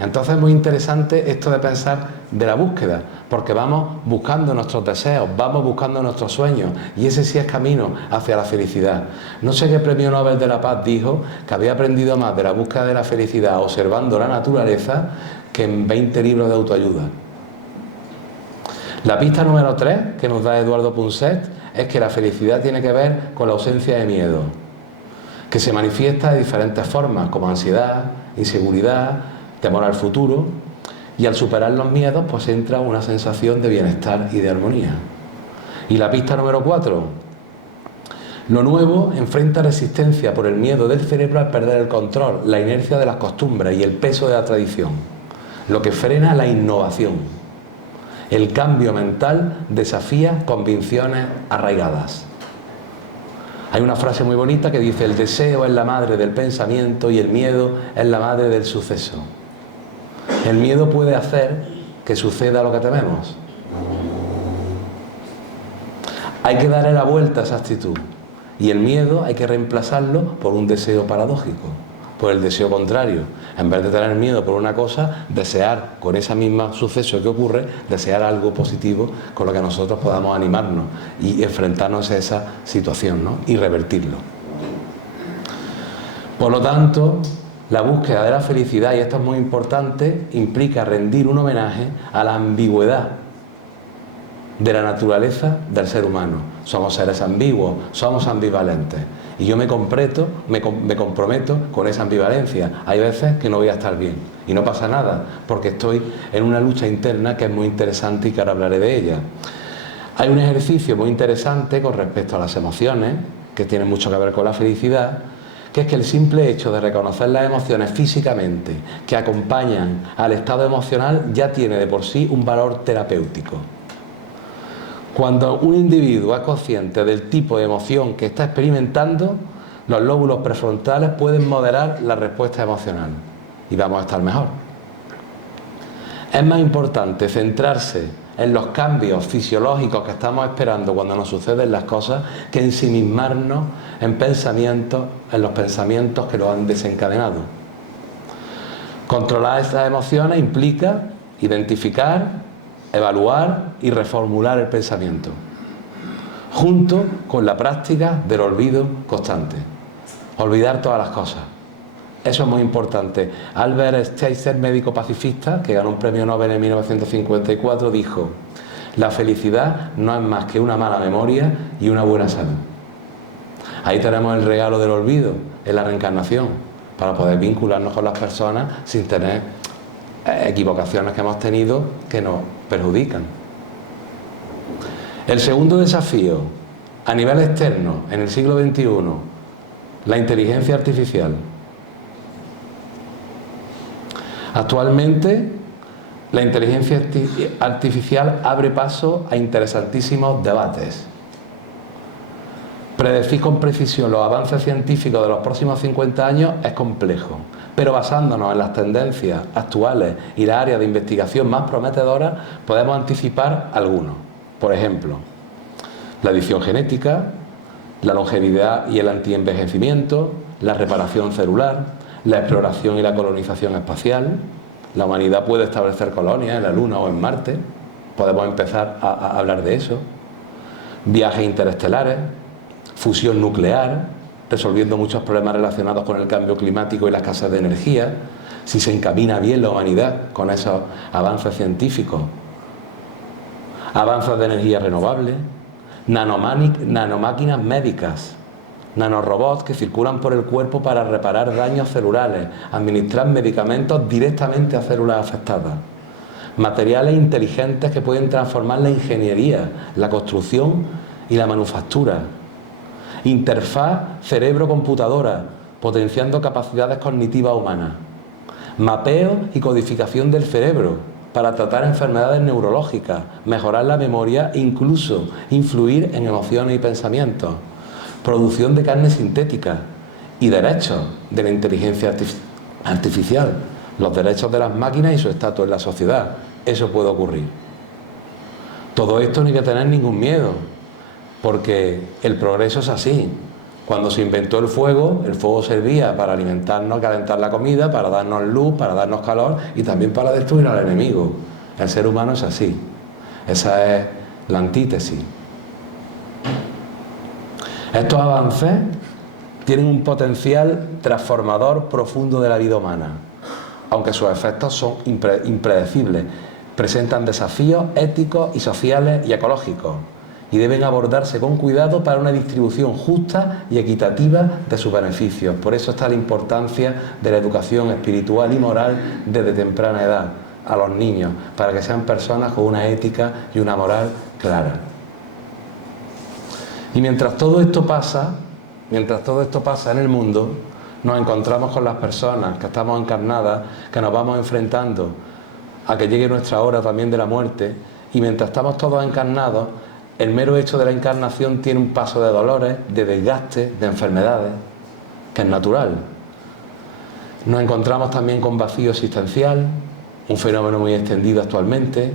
Entonces es muy interesante esto de pensar de la búsqueda, porque vamos buscando nuestros deseos, vamos buscando nuestros sueños y ese sí es camino hacia la felicidad. No sé qué premio Nobel de la Paz dijo que había aprendido más de la búsqueda de la felicidad observando la naturaleza que en 20 libros de autoayuda. La pista número 3 que nos da Eduardo Punset es que la felicidad tiene que ver con la ausencia de miedo, que se manifiesta de diferentes formas, como ansiedad, inseguridad, temor al futuro, y al superar los miedos pues entra una sensación de bienestar y de armonía. Y la pista número 4, lo nuevo enfrenta resistencia por el miedo del cerebro al perder el control, la inercia de las costumbres y el peso de la tradición, lo que frena la innovación. El cambio mental desafía convicciones arraigadas. Hay una frase muy bonita que dice: el deseo es la madre del pensamiento y el miedo es la madre del suceso. El miedo puede hacer que suceda lo que tememos. Hay que darle la vuelta a esa actitud y el miedo hay que reemplazarlo por un deseo paradójico, por el deseo contrario. En vez de tener miedo por una cosa, desear con ese mismo suceso que ocurre, desear algo positivo con lo que nosotros podamos animarnos y enfrentarnos a esa situación, ¿no? Y revertirlo. Por lo tanto, la búsqueda de la felicidad, y esto es muy importante, implica rendir un homenaje a la ambigüedad de la naturaleza del ser humano. Somos seres ambiguos, somos ambivalentes. Y yo me comprometo con esa ambivalencia. Hay veces que no voy a estar bien y no pasa nada, porque estoy en una lucha interna que es muy interesante y que ahora hablaré de ella. Hay un ejercicio muy interesante con respecto a las emociones, que tiene mucho que ver con la felicidad, que es que el simple hecho de reconocer las emociones físicamente que acompañan al estado emocional ya tiene de por sí un valor terapéutico. Cuando un individuo es consciente del tipo de emoción que está experimentando, los lóbulos prefrontales pueden moderar la respuesta emocional y vamos a estar mejor. Es más importante centrarse en los cambios fisiológicos que estamos esperando cuando nos suceden las cosas que ensimismarnos en pensamientos, en los pensamientos que lo han desencadenado. Controlar esas emociones implica identificar, evaluar y reformular el pensamiento, junto con la práctica del olvido constante. Olvidar todas las cosas. Eso es muy importante. Albert Schweitzer, médico pacifista, que ganó un premio Nobel en 1954, dijo: la felicidad no es más que una mala memoria y una buena salud. Ahí tenemos el regalo del olvido, en la reencarnación, para poder vincularnos con las personas sin tener equivocaciones que hemos tenido que nos perjudican. El segundo desafío, a nivel externo, en el siglo XXI, la inteligencia artificial. Actualmente, la inteligencia artificial abre paso a interesantísimos debates. Predecir con precisión los avances científicos de los próximos 50 años es complejo, pero basándonos en las tendencias actuales y las áreas de investigación más prometedoras, podemos anticipar algunos. Por ejemplo, la edición genética, la longevidad y el antienvejecimiento, la reparación celular, la exploración y la colonización espacial. La humanidad puede establecer colonias en la Luna o en Marte. Podemos empezar a hablar de eso. Viajes interestelares, fusión nuclear, resolviendo muchos problemas relacionados con el cambio climático y la escasez de energía, si se encamina bien la humanidad con esos avances científicos. Avances de energía renovable, nanomáquinas médicas, nanorobots que circulan por el cuerpo para reparar daños celulares, administrar medicamentos directamente a células afectadas, materiales inteligentes que pueden transformar la ingeniería, la construcción y la manufactura, interfaz cerebro-computadora, potenciando capacidades cognitivas humanas, mapeo y codificación del cerebro para tratar enfermedades neurológicas, mejorar la memoria e incluso influir en emociones y pensamientos, producción de carne sintética y derechos de la inteligencia artificial, los derechos de las máquinas y su estatus en la sociedad. Eso puede ocurrir. Todo esto no hay que tener ningún miedo, porque el progreso es así. Cuando se inventó el fuego servía para alimentarnos, calentar la comida, para darnos luz, para darnos calor y también para destruir al enemigo. El ser humano es así. Esa es la antítesis. Estos avances tienen un potencial transformador profundo de la vida humana, aunque sus efectos son impredecibles, presentan desafíos éticos y sociales y ecológicos, y deben abordarse con cuidado para una distribución justa y equitativa de sus beneficios. Por eso está la importancia de la educación espiritual y moral desde temprana edad a los niños, para que sean personas con una ética y una moral clara. Y mientras todo esto pasa en el mundo, nos encontramos con las personas que estamos encarnadas, que nos vamos enfrentando a que llegue nuestra hora también de la muerte, y mientras estamos todos encarnados, el mero hecho de la encarnación tiene un paso de dolores, de desgaste, de enfermedades, que es natural. Nos encontramos también con vacío existencial, un fenómeno muy extendido actualmente,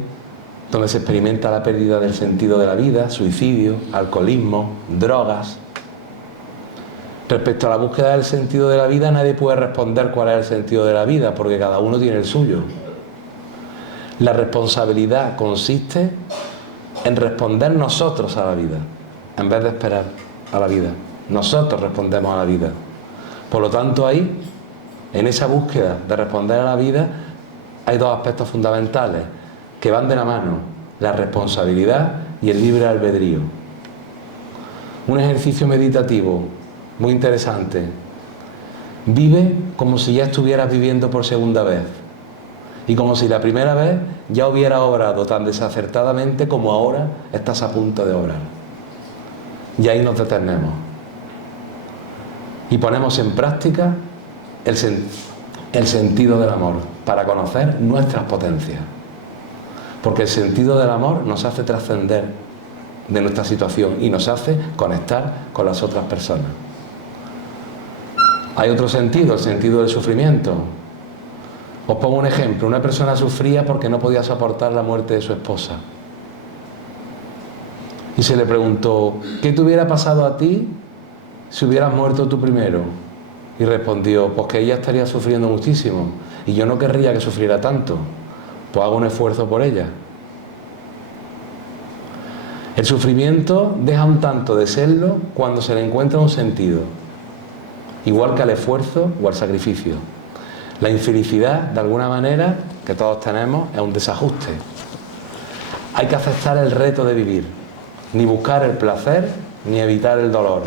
donde se experimenta la pérdida del sentido de la vida, suicidio, alcoholismo, drogas. Respecto a la búsqueda del sentido de la vida, nadie puede responder cuál es el sentido de la vida, porque cada uno tiene el suyo. La responsabilidad consiste en responder nosotros a la vida, en vez de esperar a la vida. Nosotros respondemos a la vida. Por lo tanto, ahí, en esa búsqueda de responder a la vida, hay dos aspectos fundamentales que van de la mano: la responsabilidad y el libre albedrío. Un ejercicio meditativo muy interesante. Vive como si ya estuvieras viviendo por segunda vez, y como si la primera vez ya hubieras obrado tan desacertadamente como ahora estás a punto de obrar. Y ahí nos detenemos y ponemos en práctica el sentido del amor para conocer nuestras potencias, porque el sentido del amor nos hace trascender de nuestra situación y nos hace conectar con las otras personas. Hay otro sentido, el sentido del sufrimiento. Os pongo un ejemplo. Una persona sufría porque no podía soportar la muerte de su esposa. Y se le preguntó: ¿qué te hubiera pasado a ti si hubieras muerto tú primero? Y respondió: pues que ella estaría sufriendo muchísimo y yo no querría que sufriera tanto, pues hago un esfuerzo por ella. El sufrimiento deja un tanto de serlo cuando se le encuentra un sentido, igual que al esfuerzo o al sacrificio. La infelicidad, de alguna manera, que todos tenemos, es un desajuste. Hay que aceptar el reto de vivir, ni buscar el placer, ni evitar el dolor,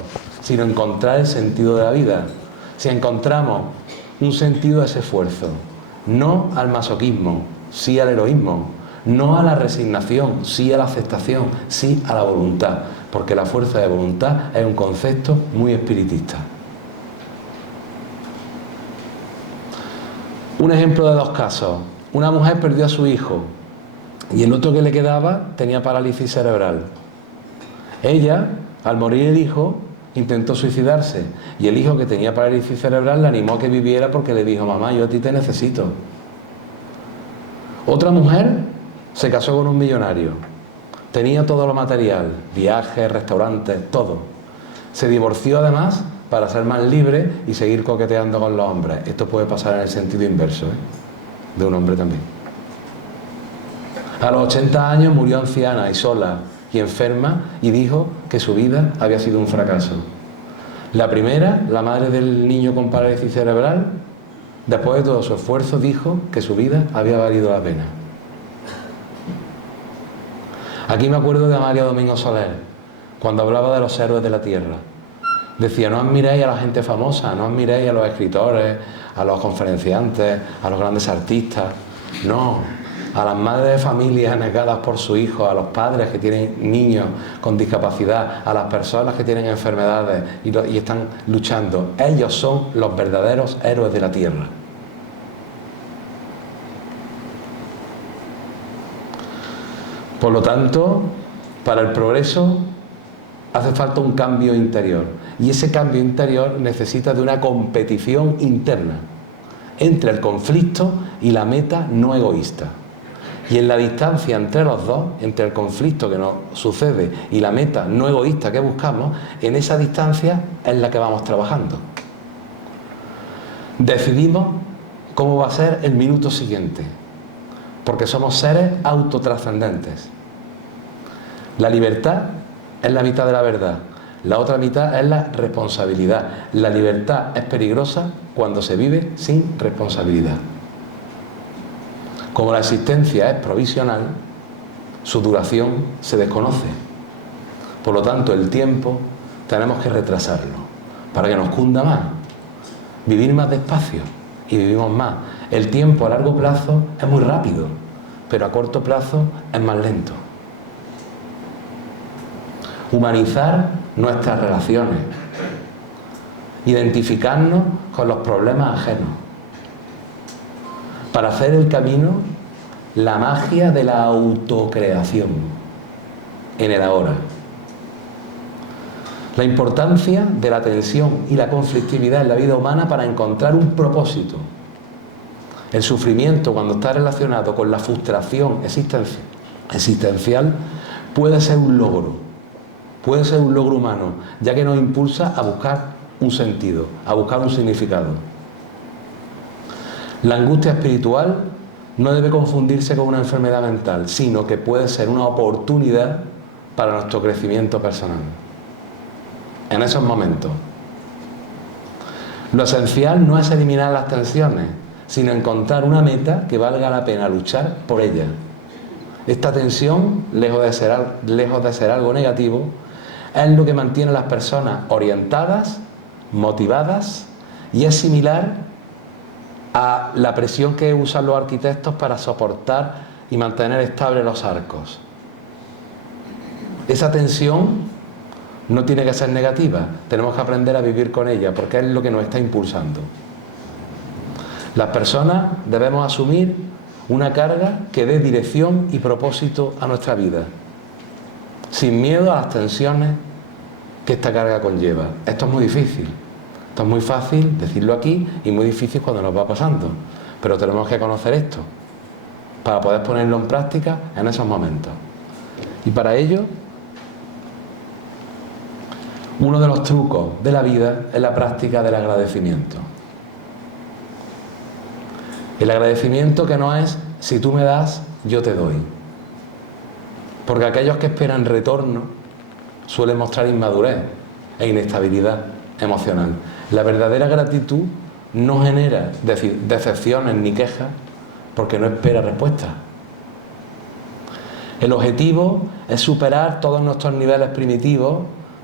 sino encontrar el sentido de la vida. Si encontramos un sentido a ese esfuerzo, no al masoquismo, sí al heroísmo, no a la resignación, sí a la aceptación, sí a la voluntad, porque la fuerza de voluntad es un concepto muy espiritista. Un ejemplo de 2 casos. Una mujer perdió a su hijo y el otro que le quedaba tenía parálisis cerebral. Ella, al morir el hijo, intentó suicidarse y el hijo que tenía parálisis cerebral le animó a que viviera porque le dijo: mamá, yo a ti te necesito. Otra mujer se casó con un millonario, tenía todo lo material, viajes, restaurantes, todo. Se divorció además para ser más libre y seguir coqueteando con los hombres. Esto puede pasar en el sentido inverso, de un hombre también. A los 80 años murió anciana y sola y enferma y dijo que su vida había sido un fracaso. La primera, la madre del niño con parálisis cerebral, después de todo su esfuerzo dijo que su vida había valido la pena. Aquí me acuerdo de Mario Domingo Soler, cuando hablaba de los héroes de la tierra. Decía: no admiréis a la gente famosa, no admiréis a los escritores, a los conferenciantes, a los grandes artistas. No, a las madres de familias negadas por su hijo, a los padres que tienen niños con discapacidad, a las personas que tienen enfermedades y están luchando. Ellos son los verdaderos héroes de la tierra. Por lo tanto, para el progreso hace falta un cambio interior, y ese cambio interior necesita de una competición interna entre el conflicto y la meta no egoísta. Y en la distancia entre los dos, entre el conflicto que nos sucede y la meta no egoísta que buscamos, en esa distancia es la que vamos trabajando. Decidimos cómo va a ser el minuto siguiente, porque somos seres autotrascendentes. La libertad es la mitad de la verdad, la otra mitad es la responsabilidad. La libertad es peligrosa cuando se vive sin responsabilidad. Como la existencia es provisional, su duración se desconoce. Por lo tanto, el tiempo tenemos que retrasarlo para que nos cunda más, vivir más despacio y vivimos más. El tiempo a largo plazo es muy rápido, pero a corto plazo es más lento. Humanizar nuestras relaciones, identificarnos con los problemas ajenos, para hacer el camino, la magia de la autocreación en el ahora. La importancia de la tensión y la conflictividad en la vida humana para encontrar un propósito. El sufrimiento, cuando está relacionado con la frustración existencial, puede ser un logro humano, ya que nos impulsa a buscar un sentido, a buscar un significado. La angustia espiritual no debe confundirse con una enfermedad mental, sino que puede ser una oportunidad para nuestro crecimiento personal. En esos momentos, lo esencial no es eliminar las tensiones, sino encontrar una meta que valga la pena luchar por ella. Esta tensión, lejos de ser algo negativo, es lo que mantiene a las personas orientadas, motivadas, y es similar a la presión que usan los arquitectos para soportar y mantener estables los arcos. Esa tensión no tiene que ser negativa, tenemos que aprender a vivir con ella, porque es lo que nos está impulsando. Las personas debemos asumir una carga que dé dirección y propósito a nuestra vida, sin miedo a las tensiones que esta carga conlleva. Esto es muy difícil. Esto es muy fácil decirlo aquí y muy difícil cuando nos va pasando. Pero tenemos que conocer esto para poder ponerlo en práctica en esos momentos. Y para ello, uno de los trucos de la vida es la práctica del agradecimiento. El agradecimiento que no es: si tú me das, yo te doy. Porque aquellos que esperan retorno suelen mostrar inmadurez e inestabilidad emocional. La verdadera gratitud no genera decepciones ni quejas porque no espera respuesta. El objetivo es superar todos nuestros niveles primitivos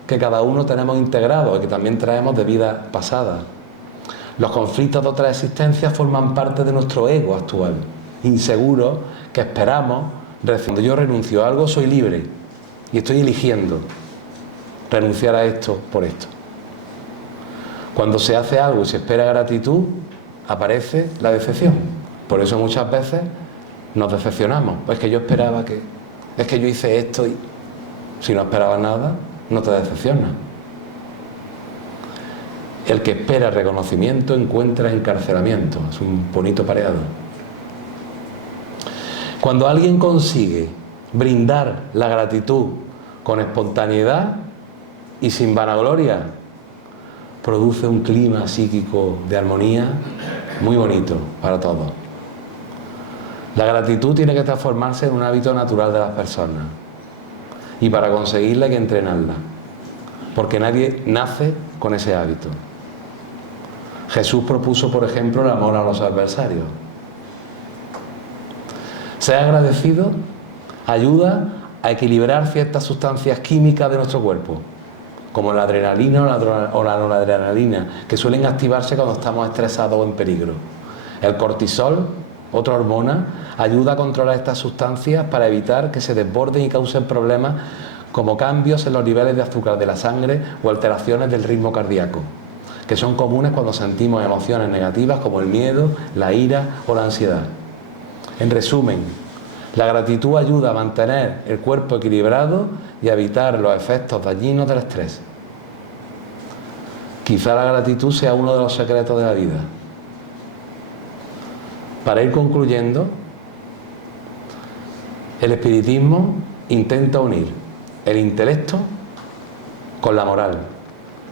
que cada uno tenemos integrado y que también traemos de vidas pasadas. Los conflictos de otras existencias forman parte de nuestro ego actual, inseguro, que esperamos. Cuando yo renuncio a algo, soy libre y estoy eligiendo renunciar a esto por esto. Cuando se hace algo y se espera gratitud, aparece la decepción. Por eso muchas veces nos decepcionamos. Es que yo esperaba que... Es que yo hice esto y... Si no esperabas nada, no te decepcionas. El que espera reconocimiento encuentra encarcelamiento. Es un bonito pareado. Cuando alguien consigue brindar la gratitud con espontaneidad y sin vanagloria, produce un clima psíquico de armonía muy bonito para todos. La gratitud tiene que transformarse en un hábito natural de las personas. Y para conseguirla hay que entrenarla. Porque nadie nace con ese hábito. Jesús propuso, por ejemplo, el amor a los adversarios. Ser agradecido ayuda a equilibrar ciertas sustancias químicas de nuestro cuerpo, como la adrenalina o la noradrenalina, que suelen activarse cuando estamos estresados o en peligro. El cortisol, otra hormona, ayuda a controlar estas sustancias para evitar que se desborden y causen problemas como cambios en los niveles de azúcar de la sangre o alteraciones del ritmo cardíaco, que son comunes cuando sentimos emociones negativas como el miedo, la ira o la ansiedad. En resumen, la gratitud ayuda a mantener el cuerpo equilibrado y a evitar los efectos dañinos del estrés. Quizá la gratitud sea uno de los secretos de la vida. Para ir concluyendo, el espiritismo intenta unir el intelecto con la moral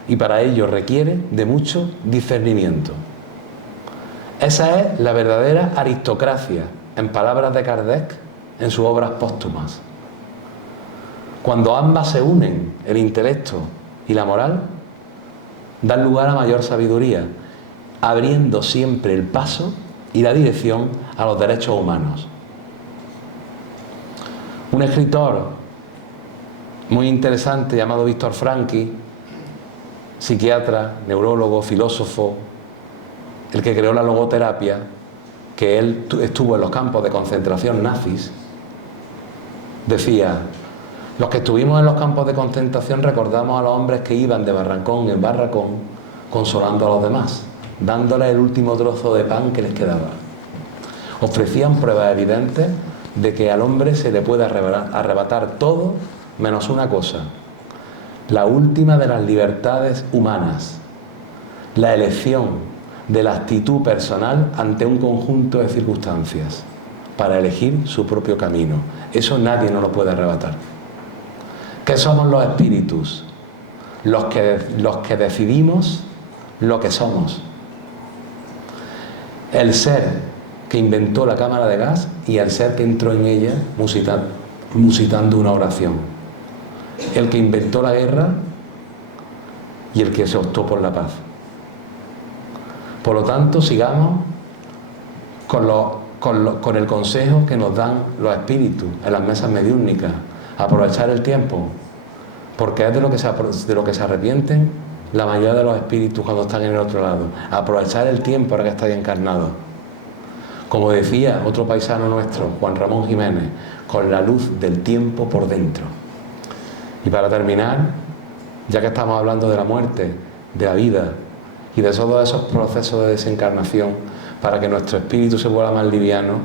y para ello requiere de mucho discernimiento. Esa es la verdadera aristocracia, en palabras de Kardec, en sus obras póstumas. Cuando ambas se unen, el intelecto y la moral, dan lugar a mayor sabiduría, abriendo siempre el paso y la dirección a los derechos humanos. Un escritor muy interesante llamado Víctor Frankl, psiquiatra, neurólogo, filósofo, el que creó la logoterapia, que él estuvo en los campos de concentración nazis, decía: los que estuvimos en los campos de concentración recordamos a los hombres que iban de barracón en barracón consolando a los demás, dándoles el último trozo de pan que les quedaba. Ofrecían pruebas evidentes de que al hombre se le puede arrebatar todo menos una cosa, la última de las libertades humanas, la elección de la actitud personal ante un conjunto de circunstancias para elegir su propio camino. Eso nadie nos lo puede arrebatar. ¿Qué somos los espíritus? Los que decidimos lo que somos. El ser que inventó la cámara de gas y el ser que entró en ella musitando una oración. El que inventó la guerra y el que se optó por la paz. Por lo tanto, sigamos con el consejo que nos dan los espíritus en las mesas mediúnicas: aprovechar el tiempo, porque es de lo que se arrepienten la mayoría de los espíritus cuando están en el otro lado. Aprovechar el tiempo ahora que estáis encarnados. Como decía otro paisano nuestro, Juan Ramón Jiménez, con la luz del tiempo por dentro. Y para terminar, ya que estamos hablando de la muerte, de la vida y de todos esos procesos de desencarnación, para que nuestro espíritu se vuelva más liviano,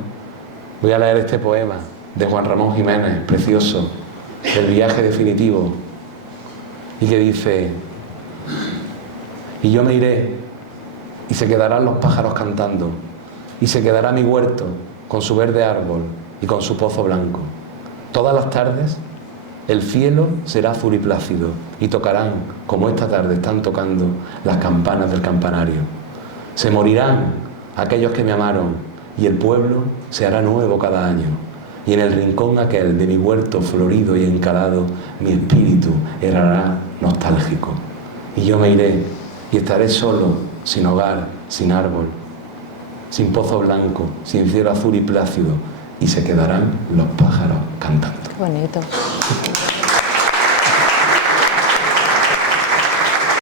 voy a leer este poema de Juan Ramón Jiménez, precioso, del viaje definitivo, y que dice: y yo me iré, y se quedarán los pájaros cantando, y se quedará mi huerto con su verde árbol y con su pozo blanco. Todas las tardes el cielo será azul y plácido, y tocarán, como esta tarde están tocando, las campanas del campanario. Se morirán aquellos que me amaron, y el pueblo se hará nuevo cada año. Y en el rincón aquel de mi huerto florido y encalado, mi espíritu errará nostálgico. Y yo me iré, y estaré solo, sin hogar, sin árbol, sin pozo blanco, sin cielo azul y plácido, y se quedarán los pájaros cantando. Qué bonito.